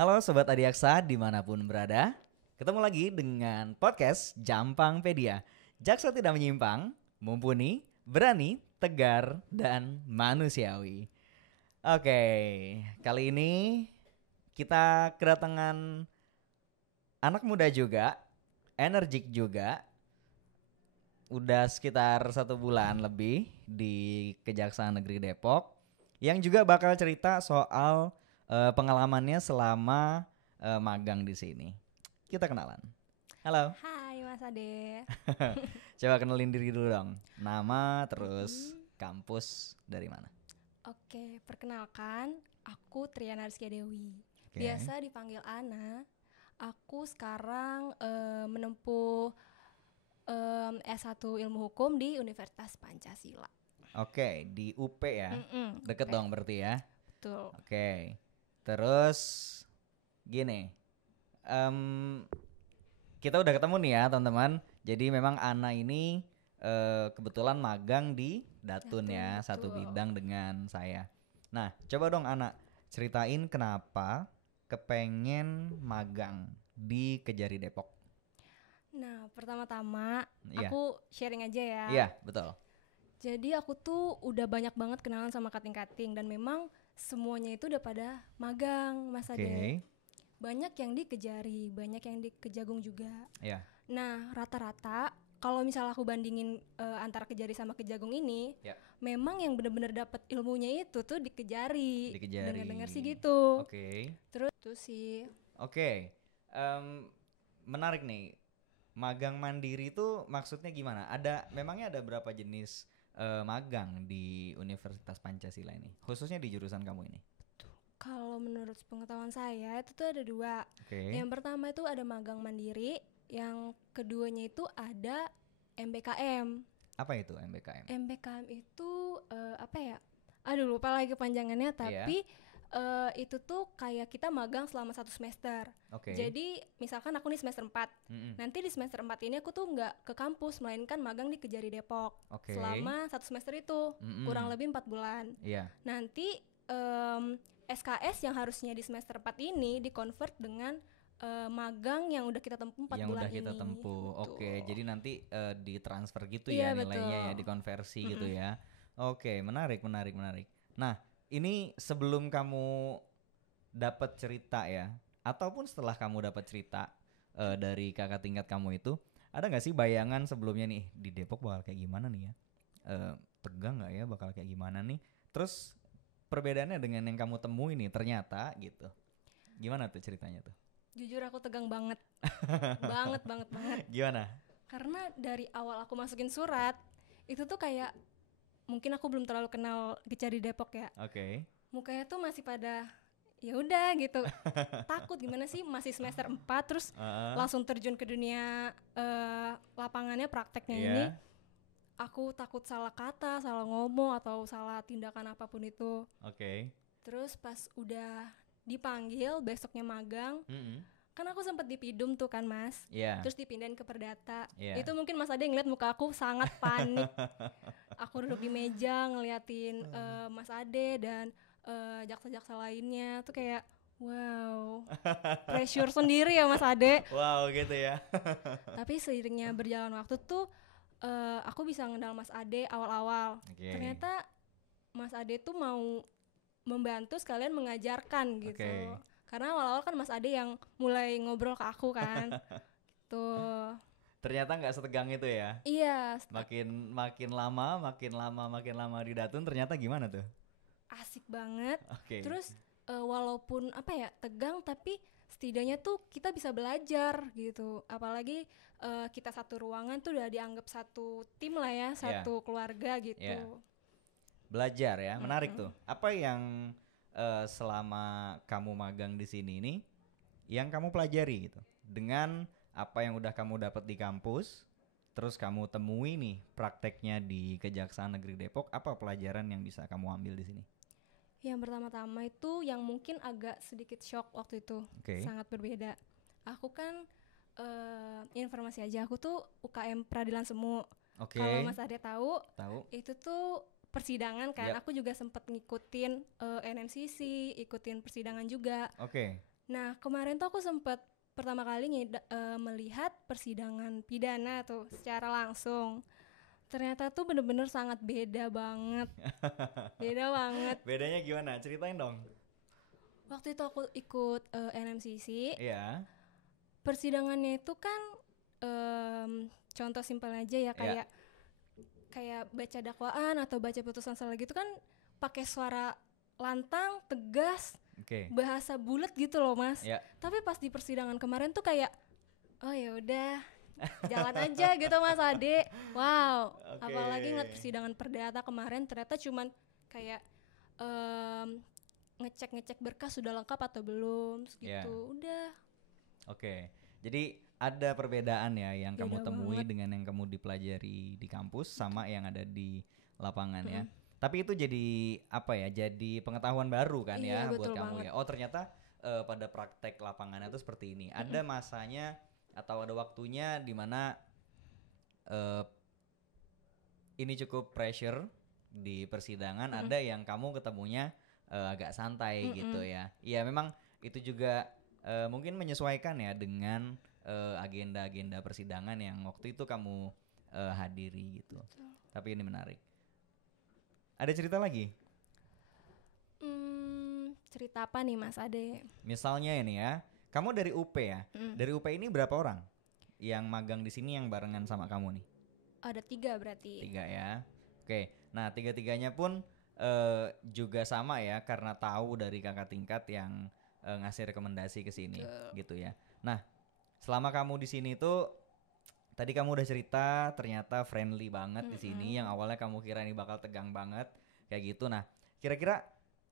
Halo Sobat Adiaksa dimanapun berada. Ketemu lagi dengan podcast Jampangpedia. Jaksa tidak menyimpang, mumpuni, berani, tegar, dan manusiawi. Oke, kali ini kita kedatangan anak muda juga, energik juga. Udah sekitar 1 bulan lebih di Kejaksaan Negeri Depok. Yang juga bakal cerita soal pengalamannya selama magang di sini. Kita kenalan. Halo. Hai Mas Ade. Coba kenalin diri dulu dong. Nama terus kampus dari mana? Oke, perkenalkan aku Triana Rizky Dewi. Oke. Biasa dipanggil Ana. Aku sekarang menempuh S1 Ilmu Hukum di Universitas Pancasila. Oke, di UP ya. Deket UP. dong berarti ya. Betul. Oke. Terus gini. Kita udah ketemu nih ya teman-teman. Jadi memang Ana ini kebetulan magang di Datun ya, satu betul. bidang dengan saya. Nah, coba dong Ana ceritain kenapa kepengen magang di Kejari Depok. Nah, pertama-tama Iya. aku sharing aja ya. Iya, betul. Jadi aku tuh udah banyak banget kenalan sama kating-kating dan memang semuanya itu udah pada magang, Mas Ade. Oke. Banyak yang di Kejari, banyak yang di Kejagung juga. Iya. Nah, rata-rata kalau misalnya aku bandingin antara Kejari sama Kejagung ini, Ya. memang yang benar-benar dapat ilmunya itu tuh di Kejari. Di Kejari. Dengar-dengar sih gitu. Oke. Terus itu sih. Oke. Menarik nih. Magang mandiri itu maksudnya gimana? Memangnya ada berapa jenis magang di Universitas Pancasila ini? Khususnya di jurusan kamu ini. Kalau menurut pengetahuan saya itu tuh ada 2. Oke. Yang pertama itu ada magang mandiri, yang keduanya itu ada MBKM. Apa itu MBKM? MBKM itu apa ya? Aduh lupa lagi kepanjangannya, tapi itu tuh kayak kita magang selama 1 semester. Oke. Jadi misalkan aku nih semester 4. Nanti di semester 4 ini aku tuh nggak ke kampus, melainkan magang di Kejari Depok. Oke. Selama 1 semester itu, kurang lebih 4 bulan. Iya. Nanti SKS yang harusnya di semester 4 ini di-convert dengan magang yang udah kita tempuh 4 Yang bulan udah kita ini. tempuh. Betul. Oke, jadi nanti ditransfer gitu Iya, ya nilainya ya, betul. dikonversi gitu ya. Oke, menarik. Nah, ini sebelum kamu dapat cerita ya, ataupun setelah kamu dapat cerita dari kakak tingkat kamu itu, ada nggak sih bayangan sebelumnya nih di Depok bakal kayak gimana nih ya? Tegang nggak ya bakal kayak gimana nih? Terus perbedaannya dengan yang kamu temui nih ternyata gitu. Gimana tuh ceritanya tuh? Jujur aku tegang banget. banget. Gimana? Karena dari awal aku masukin surat, itu tuh kayak mungkin aku belum terlalu kenal Kejari Depok ya. Oke. Mukanya tuh masih pada ya udah gitu. Takut gimana sih masih semester 4 terus langsung terjun ke dunia lapangannya prakteknya ini. Aku takut salah kata, salah ngomong atau salah tindakan apapun itu. Oke. Terus pas udah dipanggil besoknya magang, kan aku sempat dipidum tuh kan Mas. Iya. Terus dipindahin ke Perdata. Iya. Itu mungkin Mas Ade ngeliat muka aku sangat panik. Aku duduk di meja ngeliatin Mas Ade dan jaksa-jaksa lainnya tuh kayak wow, pressure sendiri ya Mas Ade. Wow gitu ya. Tapi seiringnya berjalan waktu tuh aku bisa ngendal Mas Ade awal-awal. Oke. Ternyata Mas Ade tuh mau membantu sekalian mengajarkan gitu. Oke. Karena awal-awal kan Mas Ade yang mulai ngobrol ke aku kan. Gitu. Ternyata nggak setegang itu ya. Iya, Makin lama di Datun ternyata gimana tuh? asik banget. Oke. Terus walaupun apa ya tegang tapi setidaknya tuh kita bisa belajar gitu. Apalagi kita satu ruangan tuh udah dianggap satu tim lah ya, satu keluarga gitu. Yeah. Belajar ya, menarik tuh. Apa yang selama kamu magang di sini nih yang kamu pelajari gitu? Dengan apa yang udah kamu dapat di kampus, terus kamu temui nih prakteknya di Kejaksaan Negeri Depok, apa pelajaran yang bisa kamu ambil di sini? Yang pertama-tama itu yang mungkin agak sedikit shock waktu itu. Oke. Sangat berbeda. Aku kan informasi aja, aku tuh UKM Peradilan Semu. Oke. Kalau Mas Ade tahu, Tahu. itu tuh persidangan kan. Yap. Aku juga sempat ngikutin NMCC, ikutin persidangan juga. Oke. Nah, kemarin tuh aku sempat pertama kali melihat persidangan pidana tuh secara langsung. Ternyata tuh bener-bener sangat beda banget. Beda banget. Bedanya gimana? Ceritain dong. Waktu itu aku ikut NMCC. Iya. Persidangannya itu kan contoh simpel aja ya, kayak baca dakwaan atau baca putusan salah gitu kan pakai suara lantang, tegas, bahasa bulat gitu loh Mas. Tapi pas di persidangan kemarin tuh kayak oh ya udah jalan aja gitu Mas Ade. Wow, apalagi ngeliat persidangan perdata kemarin ternyata cuman kayak ngecek berkas sudah lengkap atau belum gitu. Udah. Jadi ada perbedaan ya yang Beda kamu temui banget. dengan yang kamu dipelajari di kampus sama yang ada di lapangan ya. Tapi itu jadi apa ya? Jadi pengetahuan baru kan ya buat kamu ya. Oh ternyata pada praktek lapangannya itu seperti ini. Ada masanya atau ada waktunya di mana ini cukup pressure di persidangan. Ada yang kamu ketemunya agak santai gitu ya. Iya memang itu juga mungkin menyesuaikan ya dengan agenda-agenda persidangan yang waktu itu kamu hadiri gitu. Tapi ini menarik. Ada cerita lagi? Cerita apa nih Mas Ade? Misalnya ini ya, kamu dari UP ya. Dari UP ini berapa orang yang magang di sini yang barengan sama kamu nih? Ada 3 berarti. 3 ya. Oke, nah 3-3-nya pun juga sama ya karena tahu dari kakak tingkat yang ngasih rekomendasi ke sini gitu ya. Nah, selama kamu di sini tuh tadi kamu udah cerita ternyata friendly banget di sini yang awalnya kamu kira ini bakal tegang banget kayak gitu. Nah, kira-kira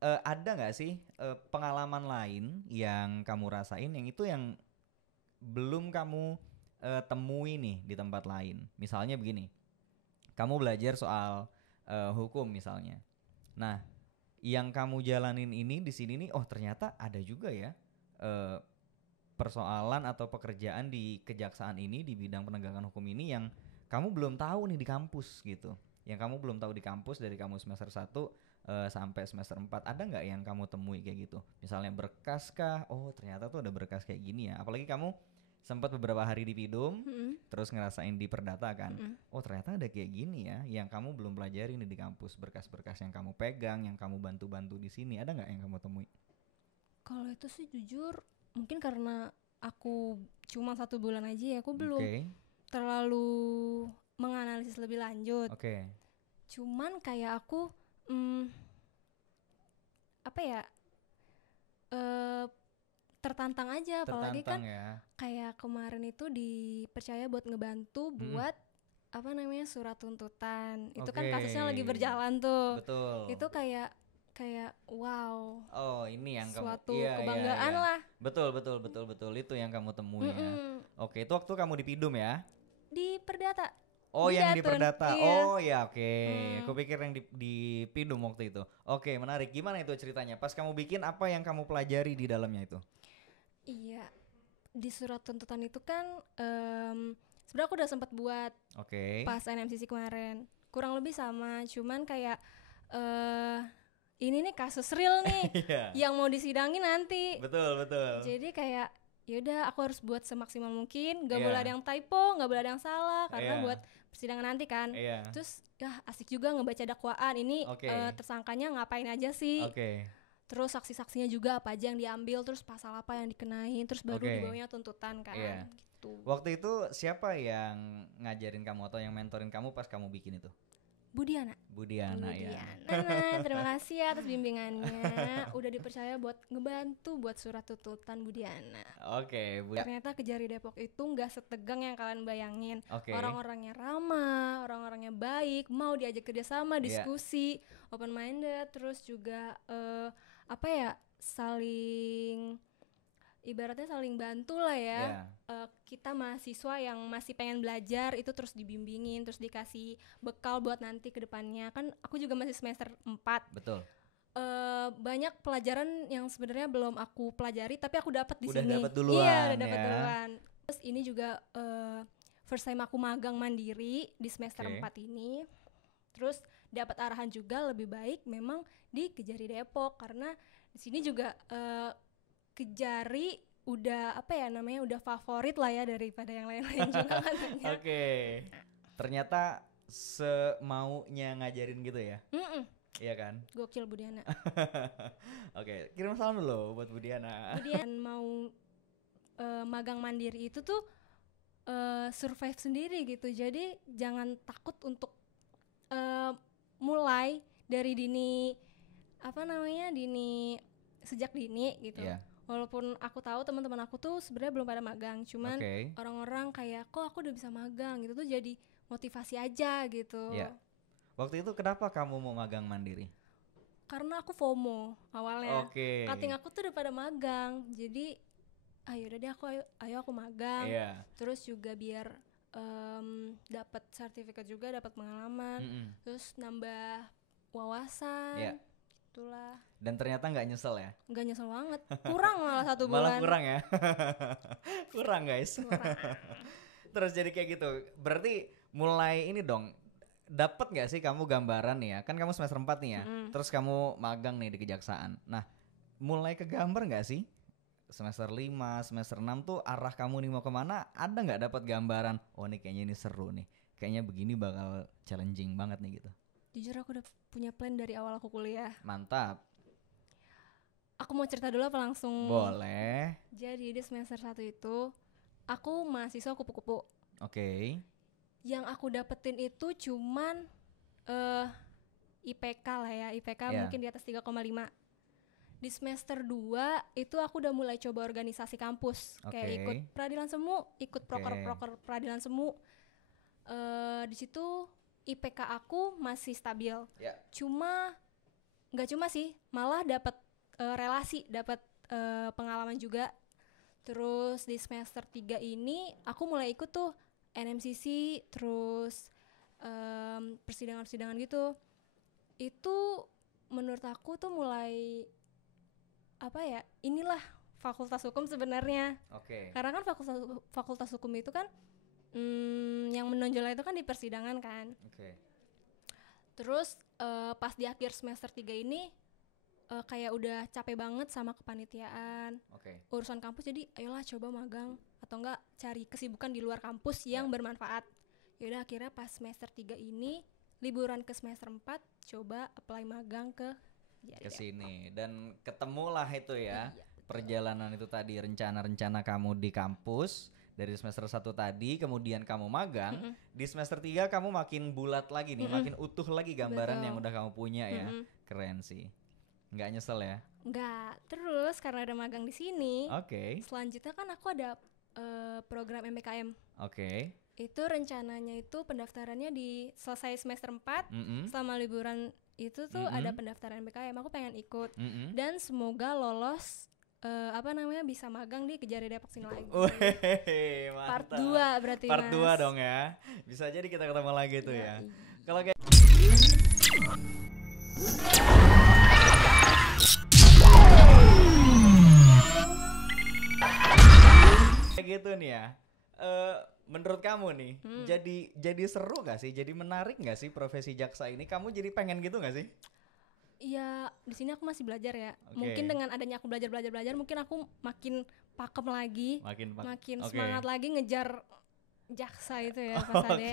ada nggak sih pengalaman lain yang kamu rasain yang itu yang belum kamu temui nih di tempat lain? Misalnya begini, kamu belajar soal hukum misalnya. Nah, yang kamu jalanin ini di sini nih, oh ternyata ada juga ya persoalan atau pekerjaan di kejaksaan ini di bidang penegakan hukum ini yang kamu belum tahu nih di kampus gitu. Yang kamu belum tahu di kampus dari kamu semester 1 sampai semester 4. Ada nggak yang kamu temui kayak gitu? Misalnya berkas kah? Oh ternyata tuh ada berkas kayak gini ya. Apalagi kamu sempat beberapa hari di Pidum, terus ngerasain di Perdata kan. Oh ternyata ada kayak gini ya, yang kamu belum pelajari nih di kampus. Berkas-berkas yang kamu pegang, yang kamu bantu-bantu di sini, ada nggak yang kamu temui? Kalau itu sih jujur, mungkin karena aku cuma 1 bulan aja ya, aku belum terlalu menganalisis lebih lanjut. Cuman kayak aku apa ya? Tertantang aja, apalagi kan ya. Kayak kemarin itu dipercaya buat ngebantu buat apa namanya surat tuntutan. Itu kan kasusnya lagi berjalan tuh. Betul. Itu kayak wow. Oh ini yang suatu kamu kebanggaan lah. Betul itu yang kamu temui ya. Oke, itu waktu kamu di Pidum ya? Di Perdata. Oh di yang di Perdata. Iya. Oh ya oke. Aku pikir yang di Pidum waktu itu. Oke menarik. Gimana itu ceritanya? Pas kamu bikin apa yang kamu pelajari di dalamnya itu? Iya, di surat tuntutan itu kan sebenarnya aku udah sempat buat pas NMCC kemarin. Kurang lebih sama, cuman kayak ini nih kasus real nih yang mau disidangin nanti. Betul. Jadi kayak yaudah aku harus buat semaksimal mungkin, gak boleh ada yang typo, gak boleh ada yang salah karena buat persidangan nanti kan. Terus asik juga ngebaca dakwaan ini tersangkanya ngapain aja sih. Terus saksi-saksinya juga apa aja yang diambil, terus pasal apa yang dikenain, terus baru dibawanya tuntutan kan gitu. Waktu itu siapa yang ngajarin kamu atau yang mentorin kamu pas kamu bikin itu? Budiana ya. Nah, terima kasih ya atas bimbingannya. Udah dipercaya buat ngebantu buat surat tuntutan Budiana. Ternyata Kejari Depok itu nggak setegang yang kalian bayangin. Orang-orangnya ramah, orang-orangnya baik, mau diajak kerjasama, diskusi, open minded, terus juga ibaratnya saling bantu lah ya. Kita mahasiswa yang masih pengen belajar itu terus dibimbingin, terus dikasih bekal buat nanti ke depannya. Kan aku juga masih semester 4. Betul. Banyak pelajaran yang sebenarnya belum aku pelajari tapi aku dapat di sini. Udah dapat duluan. Iya, udah dapat duluan. Terus ini juga first time aku magang mandiri di semester 4 ini. Terus dapat arahan juga lebih baik memang di Kejari Depok karena di sini juga Kejari udah apa ya namanya, udah favorit lah ya daripada yang lain-lain juga katanya. Oke. Ternyata semaunya ngajarin gitu ya? Iya kan? Gokil Bu Diana. Oke, kirim salam dulu buat Bu Diana. Bu Diana mau magang mandiri itu tuh survive sendiri gitu. Jadi jangan takut untuk mulai dari dini sejak dini gitu. Yeah. Walaupun aku tahu teman-teman aku tuh sebenarnya belum pada magang, cuman orang-orang kayak kok aku udah bisa magang gitu tuh jadi motivasi aja gitu. Yeah. Waktu itu kenapa kamu mau magang mandiri? Karena aku FOMO awalnya. Kating aku tuh udah pada magang, jadi ayo udah deh ayo aku magang. Yeah. Terus juga biar dapat sertifikat juga, dapat pengalaman, terus nambah wawasan. Yeah. Itulah. Dan ternyata nggak nyesel ya? Nggak nyesel banget. Kurang malah 1 bulan. Malah kurang ya? Kurang guys. Terus jadi kayak gitu. Berarti mulai ini dong. Dapat nggak sih kamu gambaran nih ya? Kan kamu semester 4 nih ya. Terus kamu magang nih di Kejaksaan. Nah, mulai kegambar nggak sih? Semester 5, semester 6 tuh arah kamu nih mau kemana? Ada nggak dapat gambaran? Oh nih kayaknya ini seru nih. Kayaknya begini bakal challenging banget nih gitu. Jujur aku udah punya plan dari awal aku kuliah. Mantap. Aku mau cerita dulu apa langsung? Boleh. Jadi di semester 1 itu aku mahasiswa kupu-kupu. Oke. Yang aku dapetin itu cuman IPK lah ya. IPK mungkin di atas 3,5. Di semester 2 itu aku udah mulai coba organisasi kampus. Kayak ikut peradilan semu, ikut proker-proker peradilan semu. Di situ IPK aku masih stabil. Nggak cuma sih, malah dapat relasi, dapat pengalaman juga. Terus di semester 3 ini aku mulai ikut tuh NMCC, terus persidangan-persidangan gitu. Itu menurut aku tuh mulai apa ya? Inilah fakultas hukum sebenarnya. Karena kan fakultas hukum itu kan yang menonjol itu kan di persidangan kan. Terus pas di akhir semester 3 ini kayak udah capek banget sama kepanitiaan, urusan kampus, jadi ayolah coba magang atau enggak cari kesibukan di luar kampus yang bermanfaat. Yaudah akhirnya pas semester 3 ini liburan ke semester 4 coba apply magang ke sini dan ketemulah itu ya. Perjalanan itu tadi, rencana-rencana kamu di kampus dari semester 1 tadi, kemudian kamu magang. Di semester 3 kamu makin bulat lagi nih, makin utuh lagi gambaran yang udah kamu punya ya. Keren sih. Nggak nyesel ya? Nggak. Terus karena ada magang di sini, selanjutnya kan aku ada program MBKM. Itu rencananya itu pendaftarannya di selesai semester 4, selama liburan itu tuh ada pendaftaran MBKM. Aku pengen ikut dan semoga lolos bisa magang di Kejari Depok sini lagi. Part 2 berarti Part 2 dong ya. Bisa jadi kita ketemu lagi tuh ya. Kalau kayak gitu nih ya. Menurut kamu nih, jadi seru gak sih? Jadi menarik gak sih profesi jaksa ini? Kamu jadi pengen gitu gak sih? Iya, di sini aku masih belajar ya. Mungkin dengan adanya aku belajar, mungkin aku makin pakem lagi, makin semangat lagi ngejar jaksa itu ya, Pak Sade.